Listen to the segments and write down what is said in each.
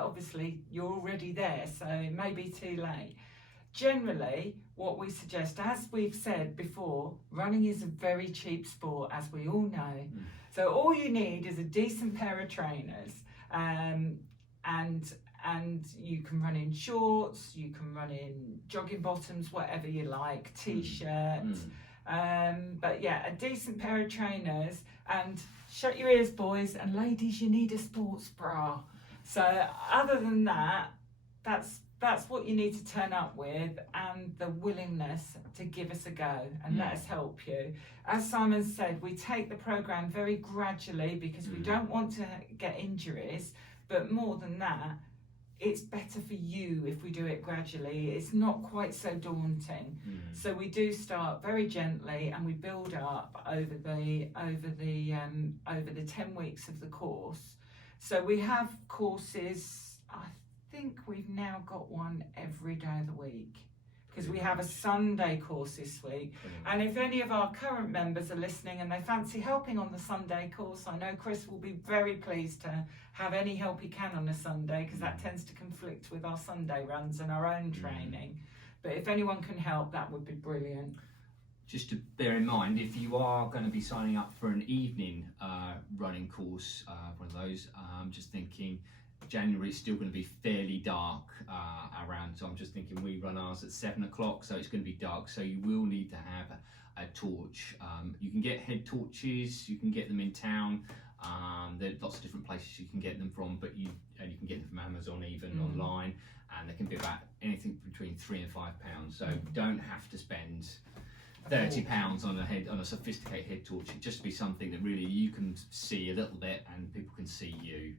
obviously you're already there, so it may be too late. Generally, what we suggest, as we've said before, running is a very cheap sport, as we all know. So all you need is a decent pair of trainers, and you can run in shorts, you can run in jogging bottoms, whatever you like, t-shirts. But yeah, a decent pair of trainers, and shut your ears, boys, and ladies, you need a sports bra. So other than that, that's what you need to turn up with, and the willingness to give us a go and let us help you. As Simon said, we take the programme very gradually because we don't want to get injuries, but more than that, it's better for you if we do it gradually. It's not quite so daunting. So we do start very gently, and we build up over the 10 weeks of the course. So we have courses, I think we've now got one every day of the week, because we have a Sunday course this week. And if any of our current members are listening and they fancy helping on the Sunday course, I know Chris will be very pleased to have any help he can on a Sunday, because that tends to conflict with our Sunday runs and our own training. But if anyone can help, that would be brilliant. Just to bear in mind, if you are going to be signing up for an evening running course, one of those, I'm just thinking January is still going to be fairly dark around, so I'm just thinking we run ours at 7 o'clock, so it's going to be dark, so you will need to have a torch. You can get head torches, you can get them in town. There are lots of different places you can get them from, but you can get them from Amazon, even online, and they can be about anything between £3 and £5. So you don't have to spend £30 on a sophisticated head torch. It just be something that really you can see a little bit and people can see you.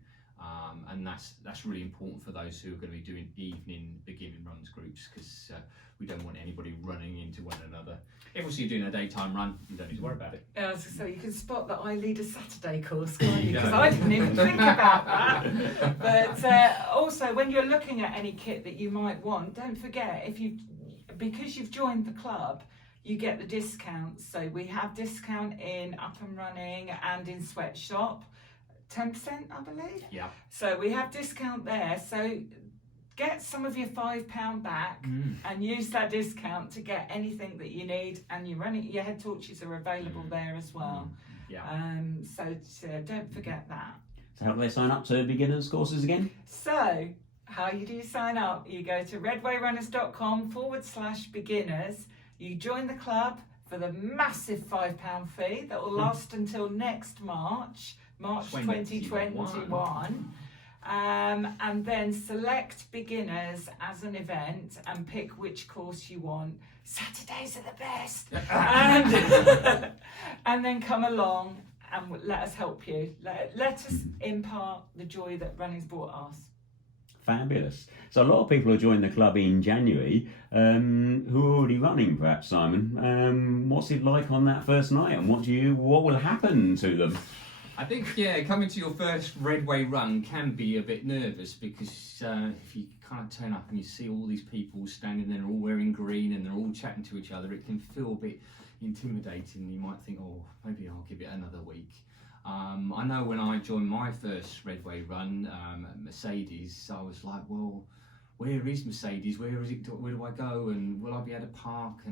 And that's really important for those who are going to be doing evening beginning runs groups, because we don't want anybody running into one another. If also you're doing a daytime run, you don't need to worry about it. So you can spot that I lead a Saturday course, can't you? Because I didn't even think about that. But also, when you're looking at any kit that you might want, don't forget, because you've joined the club, you get the discounts. So we have discount in Up and Running and in Sweatshop. 10%, I believe. Yeah. So we have discount there. So get some of your £5 back and use that discount to get anything that you need. And your head torches are available there as well. So don't forget that. So how do they sign up to beginners courses again? So how do you sign up? You go to redwayrunners.com/beginners. You join the club for the massive £5 fee that will last until next March 2021. And then select beginners as an event and pick which course you want. Saturdays are the best. And then come along and let us help you. Let us impart the joy that running's brought us. Fabulous. So a lot of people are joining the club in January who are already running, perhaps, Simon. What's it like on that first night, and what will happen to them? I think, coming to your first Redway run can be a bit nervous, because if you kind of turn up and you see all these people standing there all wearing green and they're all chatting to each other, it can feel a bit intimidating. You might think, oh, maybe I'll give it another week. I know when I joined my first Redway run at Mercedes, I was like, well, where is Mercedes? Where is it? Where do I go? And will I be able to park?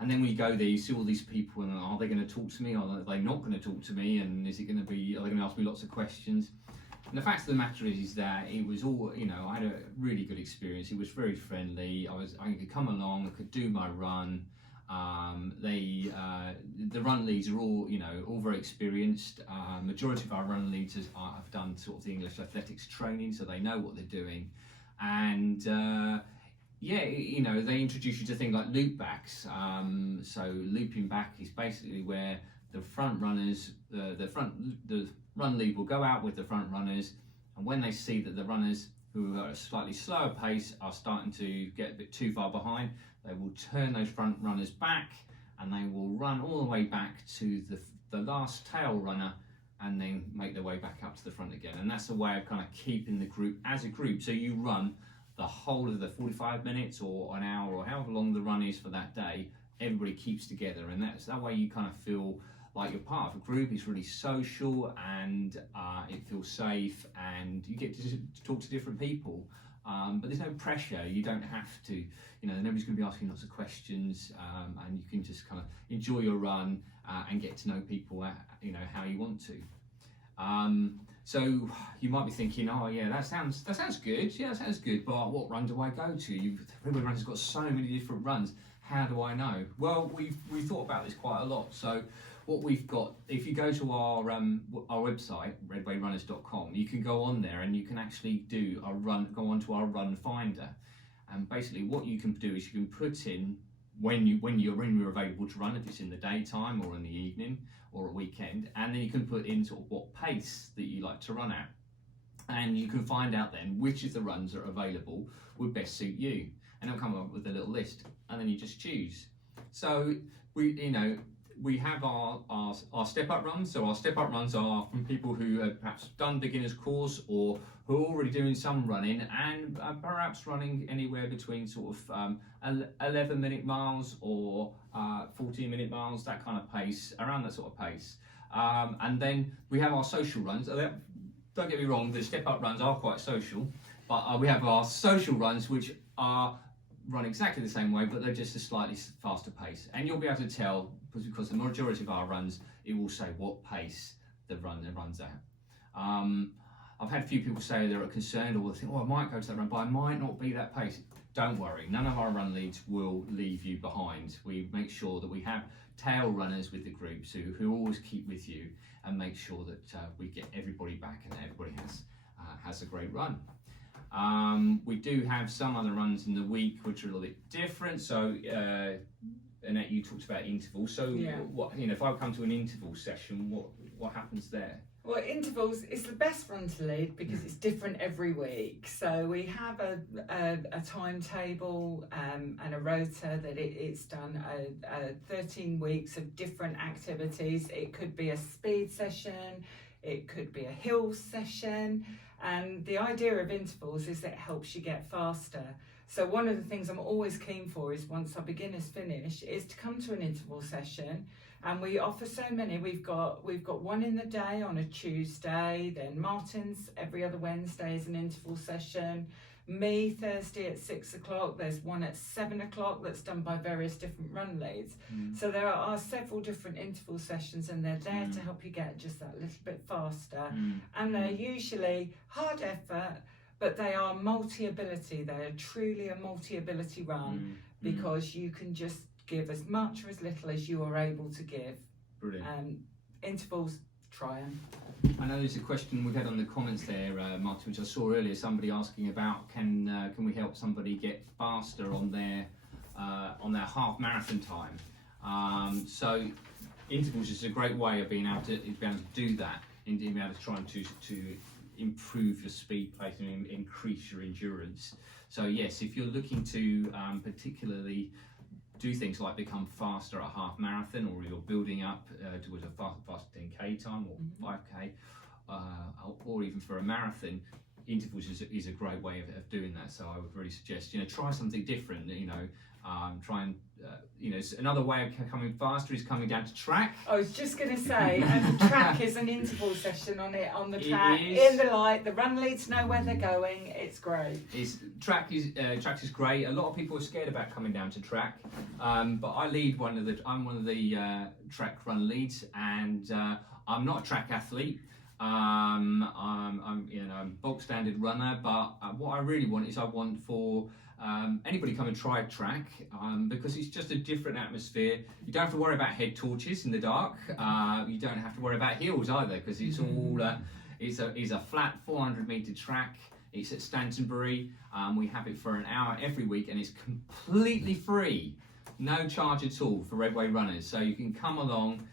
And then when you go there, you see all these people, and are they going to talk to me? Are they not going to talk to me? And are they going to ask me lots of questions? And the fact of the matter is that it was all, I had a really good experience. It was very friendly. I could come along, I could do my run. The run leads are all very experienced. Majority of our run leads have done sort of the English athletics training, so they know what they're doing. And they introduce you to things like loop backs. So looping back is basically where the front runners, the run lead will go out with the front runners, and when they see that the runners who are at a slightly slower pace are starting to get a bit too far behind, they will turn those front runners back, and they will run all the way back to the last tail runner, and then make their way back up to the front again. And that's a way of kind of keeping the group as a group. So you run the whole of the 45 minutes or an hour or however long the run is for that day, everybody keeps together, and that's that way you kind of feel like you're part of a group. It's really social, and it feels safe, and you get to talk to different people. But there's no pressure. You don't have to, nobody's going to be asking lots of questions, and you can just kind of enjoy your run and get to know people, how you want to. So you might be thinking, oh yeah, that sounds good. Yeah, that sounds good. But what run do I go to? Redway Runners has got so many different runs. How do I know? Well, we've thought about this quite a lot. So what we've got, if you go to our website, redwayrunners.com, you can go on there and you can actually go onto our run finder. And basically what you can do is you can put in when you're available to run, if it's in the daytime or in the evening or a weekend, and then you can put in sort of what pace that you like to run at. And you can find out then which of the runs that are available would best suit you. And it'll come up with a little list, and then you just choose. So we have our step-up runs. So our step-up runs are from people who have perhaps done beginner's course or who are already doing some running and perhaps running anywhere between sort of 11-minute miles or 14-minute miles, that kind of pace, around that sort of pace. And then we have our social runs. Don't get me wrong, the step-up runs are quite social, but we have our social runs which are run exactly the same way, but they're just a slightly faster pace. And you'll be able to tell, because the majority of our runs, it will say what pace the run runs at. I've had a few people say they're concerned or think, I might go to that run, but I might not be that pace. Don't worry, none of our run leads will leave you behind. We make sure that we have tail runners with the groups who always keep with you and make sure that we get everybody back and that everybody has a great run. We do have some other runs in the week which are a little bit different. So Annette, you talked about intervals. So what, if I come to an interval session, what happens there? Well, intervals is the best run to lead because it's different every week. So we have a timetable and a rota that it's done 13 weeks of different activities. It could be a speed session, it could be a hill session. And the idea of intervals is that it helps you get faster. So one of the things I'm always keen for is once our beginners finish is to come to an interval session, and we offer so many. We've got one in the day on a Tuesday, then Martin's every other Wednesday is an interval session. Me Thursday at 6 o'clock, there's one at 7 o'clock that's done by various different run leads. So there are several different interval sessions, and they're there to help you get just that little bit faster. And they're usually hard effort, but they are multi-ability. They're truly a multi-ability run because you can just give as much or as little as you are able to give. Brilliant. Intervals, try them. I know there's a question we've had on the comments there, Martin, which I saw earlier. Somebody asking about can we help somebody get faster on their half marathon time. So intervals is a great way of being able to do that, and being able to try to improve your speed pace and increase your endurance. So yes, if you're looking to particularly do things like become faster at half marathon, or you're building up towards a fast 10k time or 5k, or even for a marathon, intervals is a great way of doing that. So I would really suggest try something different. Try and another way of coming faster is coming down to track. I was just going to say, and the track is an interval session on the track, in the light. The run leads know where they're going. It's great. Track is great. A lot of people are scared about coming down to track, but I'm one of the track run leads, and I'm not a track athlete. I'm a bulk standard runner, but what I really want is for anybody come and try track, because it's just a different atmosphere. You don't have to worry about head torches in the dark. You don't have to worry about hills either, because it's all it's a flat 400-meter track. It's at Stantonbury. We have it for an hour every week, and it's completely free, no charge at all for Redway Runners. So you can come along,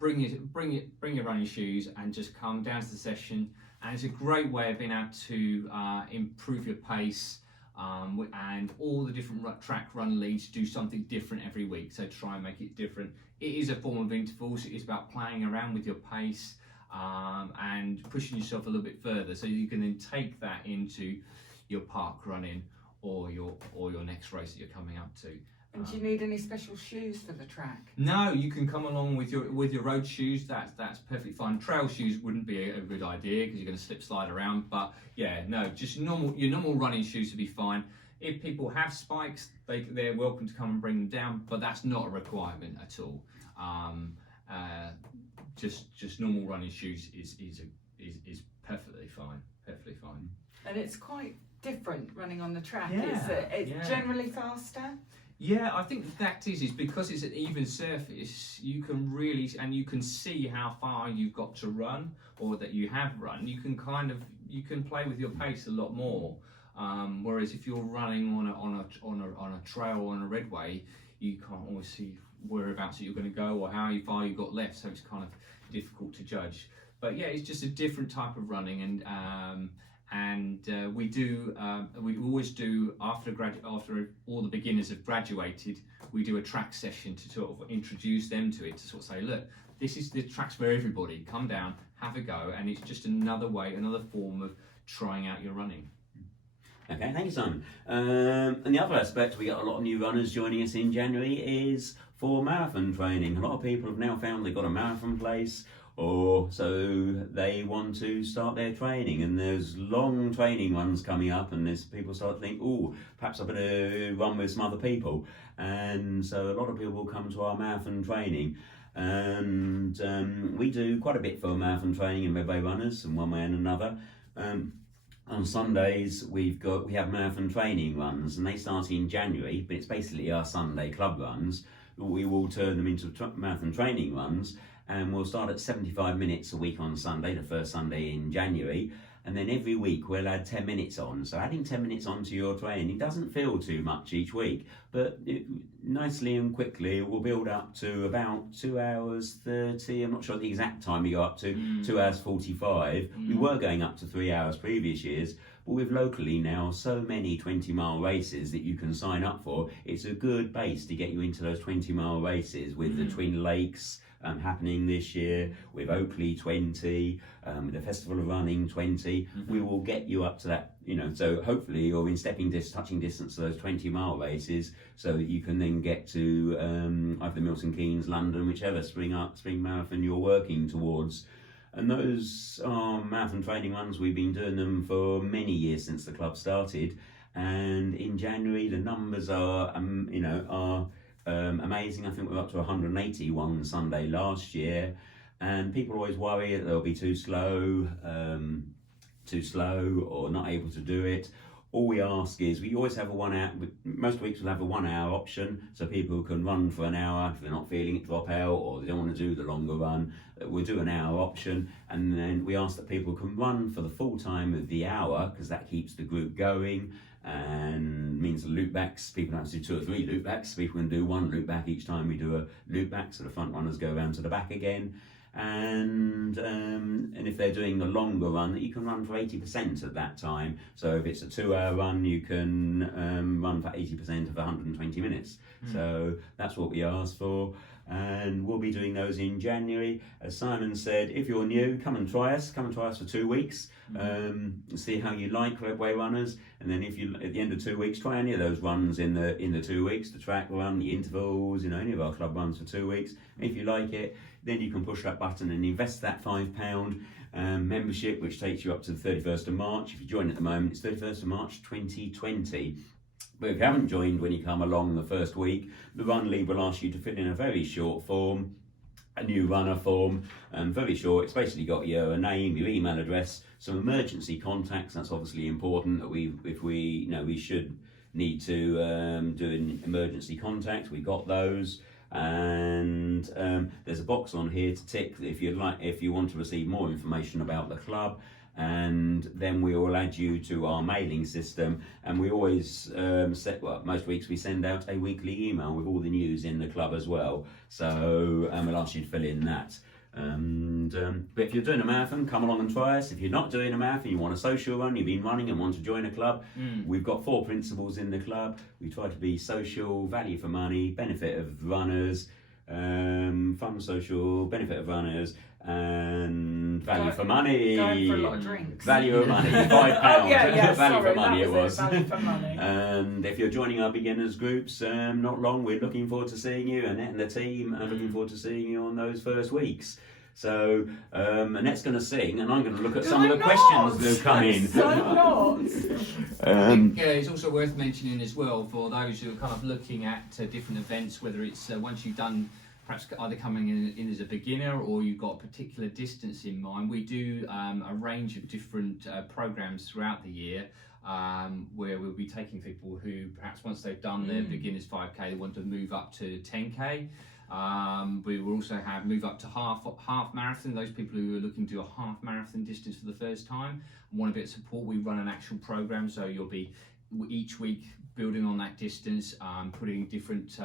bring your running shoes, and just come down to the session. And it's a great way of being able to improve your pace. And all the different track run leads do something different every week, so try and make it different. It is a form of intervals. It is about playing around with your pace and pushing yourself a little bit further, so you can then take that into your park running or your next race that you're coming up to. And do you need any special shoes for the track? No, you can come along with your road shoes. That's perfectly fine. Trail shoes wouldn't be a good idea because you're going to slip slide around. But yeah, no, just your normal running shoes would be fine. If people have spikes, they're welcome to come and bring them down, but that's not a requirement at all. Just normal running shoes is perfectly fine. Perfectly fine. And it's quite different running on the track. Yeah, It's generally faster. Yeah, I think the fact is because it's an even surface, you can really, and you can see how far you've got to run or that you have run. You can play with your pace a lot more. Whereas if you're running on a trail or on a redway, you can't always see whereabouts you're going to go or how far you've got left. So it's kind of difficult to judge. But yeah, it's just a different type of running, and we always do after all the beginners have graduated, we do a track session to sort of introduce them to it, to sort of say, look, the track's for everybody, come down, have a go, and it's just another form of trying out your running. Okay, thank you, Simon. And the other aspect, we got a lot of new runners joining us in January, is for marathon training. A lot of people have now found they've got a marathon place, or so they want to start their training, and there's long training runs coming up, and there's people start to think, oh, perhaps I better run with some other people, and so a lot of people will come to our marathon training, and we do quite a bit for marathon training in Redway Runners in one way and another. On Sundays we have marathon training runs, and they start in January, but it's basically our Sunday club runs. We will turn them into marathon training runs, and we'll start at 75 minutes a week on Sunday, the first Sunday in January, and then every week we'll add 10 minutes on. So adding 10 minutes onto your training doesn't feel too much each week, but nicely and quickly it will build up to about 2 hours 30. I'm not sure the exact time we go up to, 2 hours 45. We were going up to 3 hours previous years, but with locally now so many 20-mile races that you can sign up for, it's a good base to get you into those 20-mile races with the Twin Lakes happening this year, with Oakley 20, with the Festival of Running 20. We will get you up to that, so hopefully you're in touching distance of those 20-mile races, so that you can then get to either Milton Keynes, London, whichever spring marathon you're working towards. And those are marathon training runs. We've been doing them for many years since the club started, and in January the numbers are amazing. I think we're up to 180 one Sunday last year, and people always worry that they'll be too slow or not able to do it. All we ask is, we always have most weeks we'll have a 1 hour option, so people can run for an hour. If they're not feeling it, drop out, or they don't want to do the longer run, we'll do an hour option, and then we ask that people can run for the full time of the hour, because that keeps the group going and means the loop backs, people don't have to do 2 or 3 loop backs, people can do 1 loop back each time we do a loop back, so the front runners go around to the back again. And if they're doing a longer run, that you can run for 80% at that time. So if it's a 2 hour run, you can run for 80% of 120 minutes. So that's what we ask for, and we'll be doing those in January. As Simon said, if you're new, come and try us for 2 weeks, see how you like Redway Runners, and then if you, at the end of 2 weeks, try any of those runs in the 2 weeks, the track run, the intervals, any of our club runs for 2 weeks. If you like it, then you can push that button and invest that £5 membership, which takes you up to the 31st of March. If you join at the moment, it's 31st of March 2020. But if you haven't joined when you come along the first week, the Run League will ask you to fill in a very short form, a new runner form, very short. It's basically got your name, your email address, some emergency contacts. That's obviously important, that we should need to do an emergency contact. We got those. And there's a box on here to tick if you want to receive more information about the club, and then we will add you to our mailing system. And we always most weeks we send out a weekly email with all the news in the club as well, so we'll ask you to fill in that. But if you're doing a marathon, come along and try us. If you're not doing a marathon, you want a social run, you've been running and want to join a club, we've got 4 principles in the club. We try to be social, value for money, benefit of runners, fun, social, benefit of runners, and value for Going money. for a lot of drinks. Value of money, £5. Oh, yeah, value sorry, for money that it was was. it, value for money. And if you're joining our beginners groups, not long, we're looking forward to seeing you. Annette and the team are looking forward to seeing you on those first weeks. So Annette's going to sing, and I'm going to look at some of the questions that have come in. So not. I think it's also worth mentioning as well for those who are kind of looking at different events, whether it's once you've done perhaps either coming in as a beginner or you've got a particular distance in mind. We do a range of different programs throughout the year where we'll be taking people who perhaps once they've done their beginners 5k, they want to move up to 10k. We will also have move up to half marathon. Those people who are looking to do a half marathon distance for the first time and want a bit of support, we run an actual program. So you'll be each week building on that distance, putting different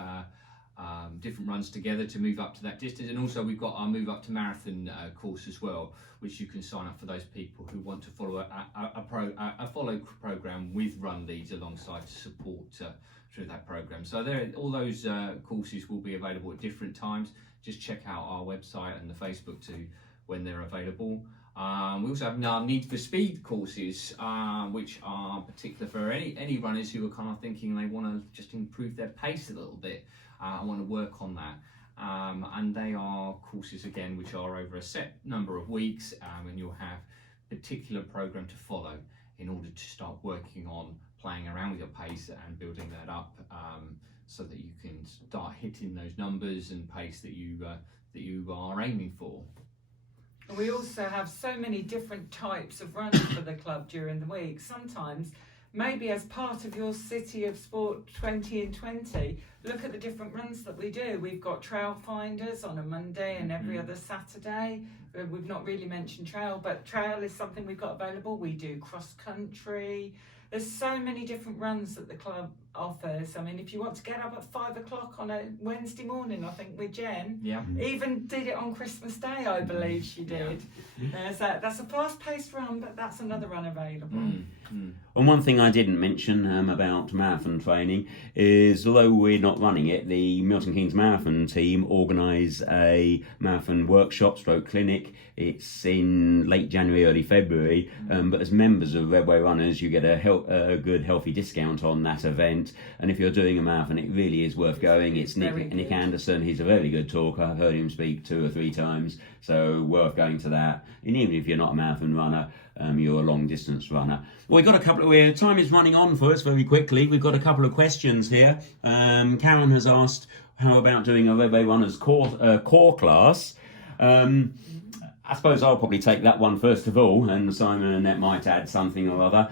runs together to move up to that distance. And also we've got our move up to marathon course as well, which you can sign up for those people who want to follow a follow program with run leads alongside to support through that program. So all those courses will be available at different times. Just check out our website and the Facebook too when they're available. We also have our Need for Speed courses, which are particular for any runners who are kind of thinking they want to just improve their pace a little bit. I want to work on that. And they are courses again which are over a set number of weeks, and you'll have a particular program to follow in order to start working on playing around with your pace and building that up, so that you can start hitting those numbers and pace that you are aiming for. We also have so many different types of runs for the club during the week. Sometimes, maybe as part of your City of Sport 20 in 20, look at the different runs that we do. We've got trail finders on a Monday and every other Saturday. We've not really mentioned trail, but trail is something we've got available. We do cross country. There's so many different runs that the club offers. I mean, if you want to get up at 5 o'clock on a Wednesday morning, I think with Jen, even did it on Christmas Day, I believe she did. That's a fast-paced run, but that's another run available. And one thing I didn't mention about marathon training is, although we're not running it, the Milton Keynes Marathon team organise a marathon workshop / clinic. It's in late January, early February, but as members of Redway Runners, you get a good, healthy discount on that event. And if you're doing a marathon, it really is worth going. It's Nick Anderson. He's a very good talker. I've heard him speak 2 or 3 times, so worth going to that. And even if you're not a marathon runner, you're a long distance runner. Well, we've got a couple of time is running on for us very quickly. We've got a couple of questions here. Karen has asked, how about doing a Redway Runners core class? I suppose I'll probably take that one first of all, and Simon and Annette might add something or other.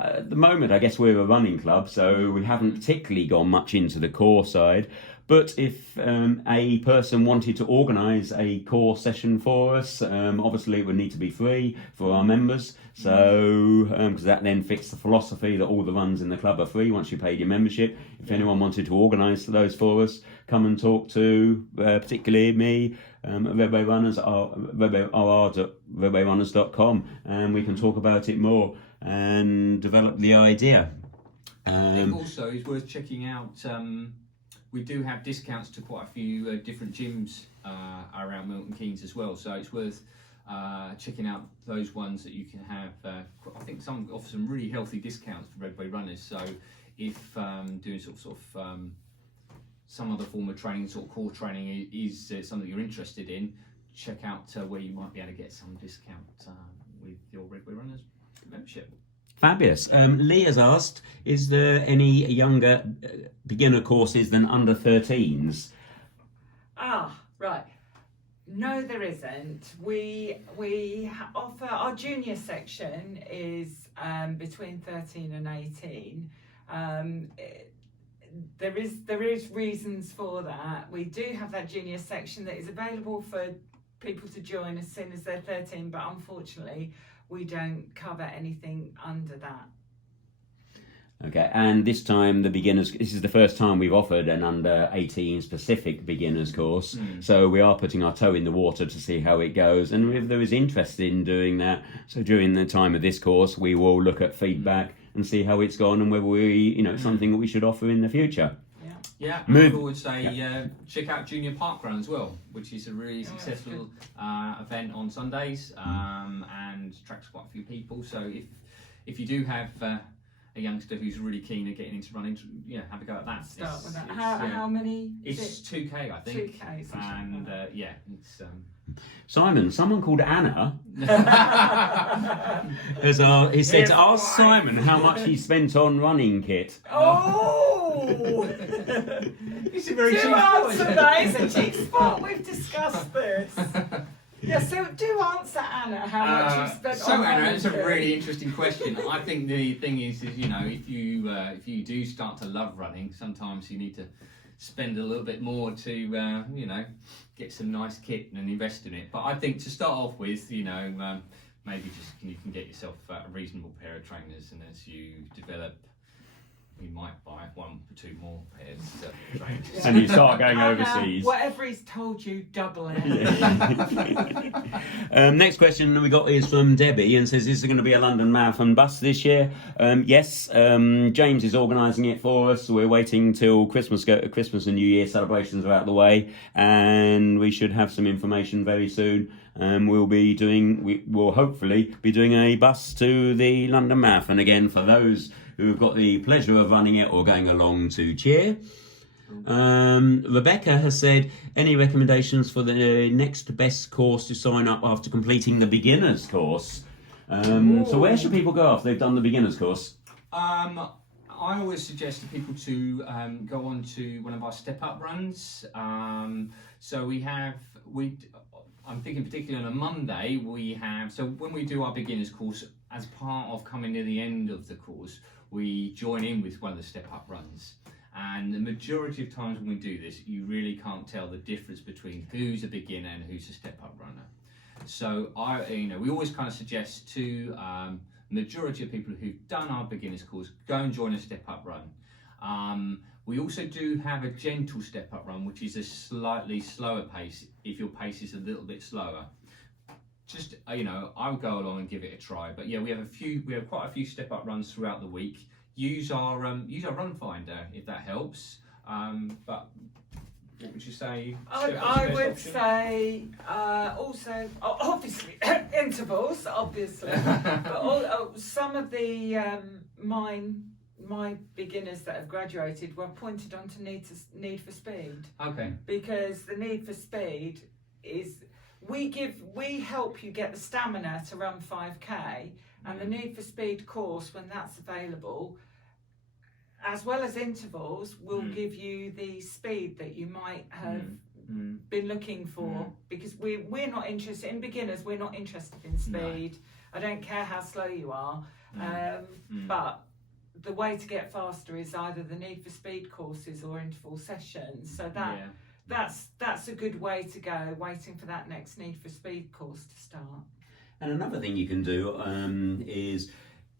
At the moment, I guess we're a running club, so we haven't particularly gone much into the core side. But if a person wanted to organise a core session for us, obviously it would need to be free for our members. So, because that then fits the philosophy that all the runs in the club are free once you paid your membership. If anyone wanted to organise those for us, come and talk to particularly me at Redway Runners, redwayrunners.com, and we can talk about it more and develop the idea. I think also it's worth checking out. We do have discounts to quite a few different gyms around Milton Keynes as well, so it's worth checking out those ones that you can have. I think some offer some really healthy discounts for Redway Runners. So if doing sort of some other form of training, sort of core training, is something you're interested in, check out where you might be able to get some discount with your Redway Runners membership. Fabulous. Lee has asked, is there any younger beginner courses than under 13s? Right. No, there isn't. We offer, our junior section is between 13 and 18. There is reasons for that. We do have that junior section that is available for people to join as soon as they're 13, but unfortunately we don't cover anything under that. Okay, and this time this is the first time we've offered an under 18 specific beginners course, so we are putting our toe in the water to see how it goes, and if there is interest in doing that, so during the time of this course we will look at feedback and see how it's gone and whether it's something that we should offer in the future. Yeah. Yeah, Move- I would say check out Junior Park Run as well, which is a really successful event on Sundays and attracts quite a few people. So if you do have a youngster who's really keen at getting into running, have a go at that. Start with that. How many? It's 2K, I think. 2K. And it's. Simon, someone called Anna he said to ask Simon how much he spent on running kit. Oh! It's a very Do cheap sport, answer isn't it? that. It's a cheap spot. We've discussed this. Yeah, so do answer Anna how much you spent So on Anna, running it's a kit. really interesting question. I think the thing is if you do start to love running, sometimes you need to spend a little bit more to get some nice kit and invest in it. But I think to start off with, maybe just you can get yourself a reasonable pair of trainers, and as you develop, you might buy 1 or 2 more pairs of trainers. And you start going Anna, overseas. Whatever he's told you, double it. Next question we got is from Debbie and says, is there going to be a London Marathon bus this year? Yes, James is organising it for us. We're waiting till Christmas and New Year celebrations are out of the way, and we should have some information very soon. We'll hopefully be doing a bus to the London Marathon again for those who've got the pleasure of running it or going along to cheer. Rebecca has said, any recommendations for the next best course to sign up after completing the beginners course? So where should people go after they've done the beginners course? I always suggest to people to go on to one of our step-up runs. I'm thinking particularly on a Monday, so when we do our beginners course, as part of coming near the end of the course, we join in with one of the step-up runs. And the majority of times when we do this, you really can't tell the difference between who's a beginner and who's a step-up runner. So we always kind of suggest to majority of people who've done our beginners course, go and join a step-up run. We also do have a gentle step-up run, which is a slightly slower pace if your pace is a little bit slower. Just I would go along and give it a try. But yeah, we have quite a few step-up runs throughout the week. Use our run finder if that helps. But what would you say? I would say also obviously intervals, obviously, but some of the my beginners that have graduated were pointed on to need for speed. Okay. Because the need for speed is we help you get the stamina to run 5k, and the need for speed course, when that's available, as well as intervals, will give you the speed that you might have been looking for. Because we're not interested in beginners. We're not interested in speed. No. I don't care how slow you are, but the way to get faster is either the need for speed courses or interval sessions. So that's a good way to go, waiting for that next need for speed course to start. And another thing you can do is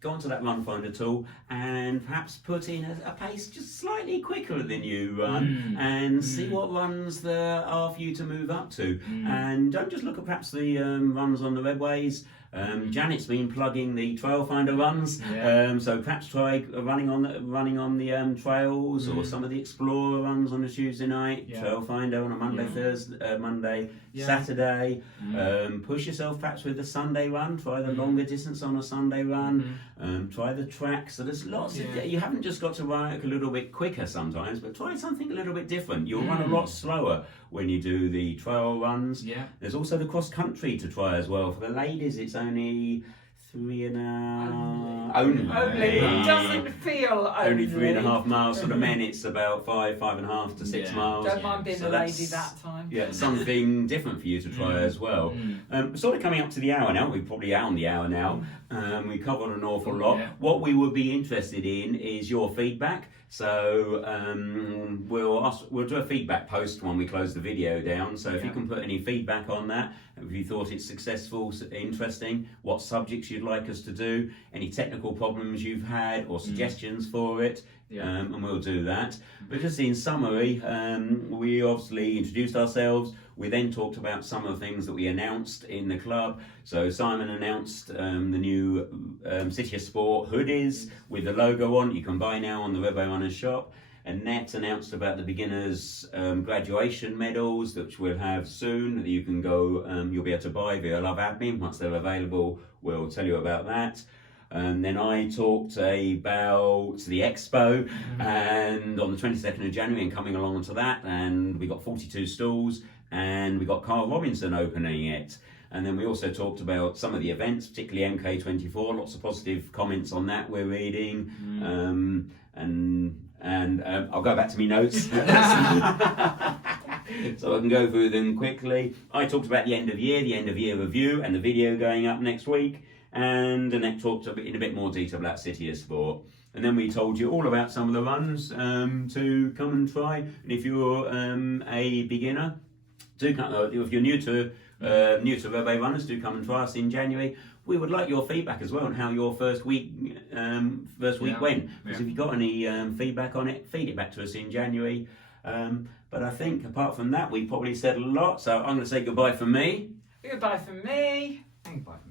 go onto that run finder tool and perhaps put in a pace just slightly quicker than you run and see what runs there are for you to move up to. And don't just look at perhaps the runs on the Redways. Janet's been plugging the trail finder runs, so perhaps try running on the trails or some of the explorer runs on a Tuesday night, trail finder on a Monday, Thursday, Saturday. Push yourself perhaps with the Sunday run, try the longer distance on a Sunday run, try the track. So there's lots of, you haven't just got to run a little bit quicker sometimes, but try something a little bit different. You'll run a lot slower when you do the trail runs. There's also the cross country to try as well. For the ladies, it's only 3.5. Only. It doesn't feel only 3.5 miles. For the men, it's about 5.5 to 6 miles. Don't mind being a lady that time. Yeah, something different for you to try as well. Sort of coming up to the hour now. We're probably out on the hour now. We covered an awful lot. What we would be interested in is your feedback. So we'll do a feedback post when we close the video down. So if you can put any feedback on that, if you thought it's successful, interesting, what subjects you'd like us to do, any technical problems you've had or suggestions for it, and we'll do that. But just in summary, we obviously introduced ourselves. We then talked about some of the things that we announced in the club. So Simon announced the new City of Sport hoodies with the logo on. You can buy now on the Redway Runners shop. Annette announced about the beginners graduation medals, which we'll have soon, that you can go, you'll be able to buy via Love Admin. Once they're available, we'll tell you about that. And then I talked about the expo, and on the 22nd of January, and coming along to that, and we got 42 stalls, and we got Carl Robinson opening it. And then we also talked about some of the events, particularly MK24. Lots of positive comments on that we're reading. And I'll go back to my notes so I can go through them quickly. I talked about the end of year review, and the video going up next week. And Annette talked in a bit more detail about City of Sport. And then we told you all about some of the runs to come and try. And if you're a beginner, do come. If you're new to Redway Runners, do come and try us in January. We would like your feedback as well on how your first week went. Because if you've got any feedback on it, feed it back to us in January. But I think apart from that, we probably said a lot. So I'm going to say goodbye from me. Goodbye from me. Goodbye from